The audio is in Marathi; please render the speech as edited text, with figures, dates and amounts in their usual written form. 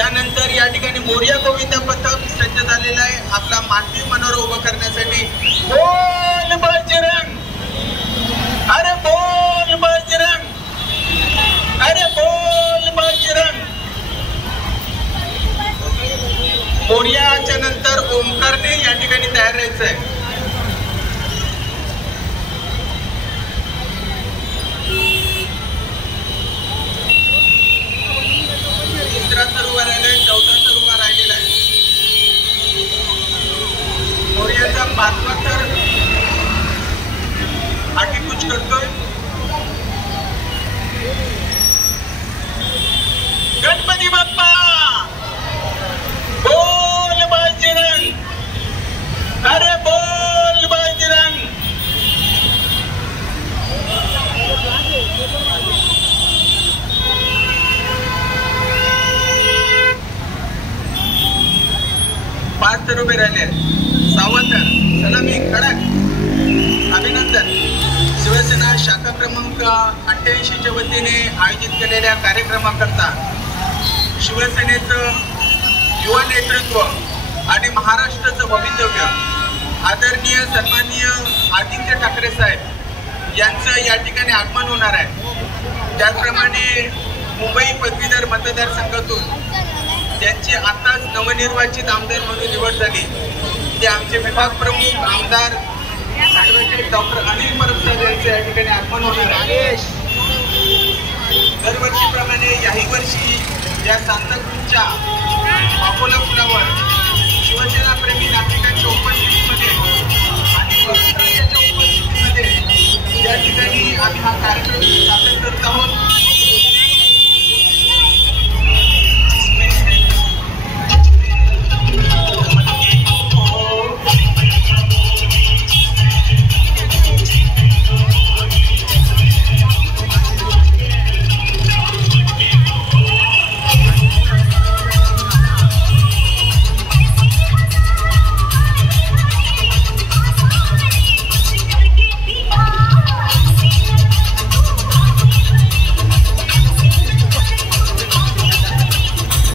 त्यानंतर या ठिकाणी मोरया गोविंद पथक सज्ज झालेला आहे आपला मानवी मनोरा उभा करण्यासाठी। बोल बजरंग, अरे बोल बजरंग, अरे बोल बजरंग। मोरयाच्या नंतर ओमकारने या ठिकाणी तयार राहायचं आहे। तिसरा तर उभा राहिला आहे, चौथा तर उभा राहिलेला आहे। मोरयाचा पाचवा तर आगीकूच करतोय। गणपती बाप्पा बोल बजरंग, अरे बोल बजरंग। पाच तर उभे राहिले, सहावा तर सलामी कडक अभिनंदन। शिवसेना शाखा क्रमांक 88च्या वतीने आयोजित केलेल्या कार्यक्रमाकरता शिवसेनेचं युवा नेतृत्व आणि महाराष्ट्राचं भवितव्य आदरणीय सन्माननीय आदित्य ठाकरे साहेब यांचं या ठिकाणी आगमन होणार आहे। त्याचप्रमाणे मुंबई पदवीधर मतदारसंघातून ज्यांची आताच नवनिर्वाचित आमदार म्हणून निवड झाली ते आमचे विभाग प्रमुख आमदार ॲडव्होकेट डॉक्टर अनिल परब साहेब यांचे या ठिकाणी आगमन होणार आहे। दरवर्षीप्रमाणे याही वर्षी या सांताक्रूजच्या वाकोला पुलावर शिवसेना प्रेमी नागरिकांच्या उपस्थितीमध्ये आणि भक्तांच्या उपस्थितीमध्ये या ठिकाणी आम्ही हा कार्यक्रम सादर करत आहोत।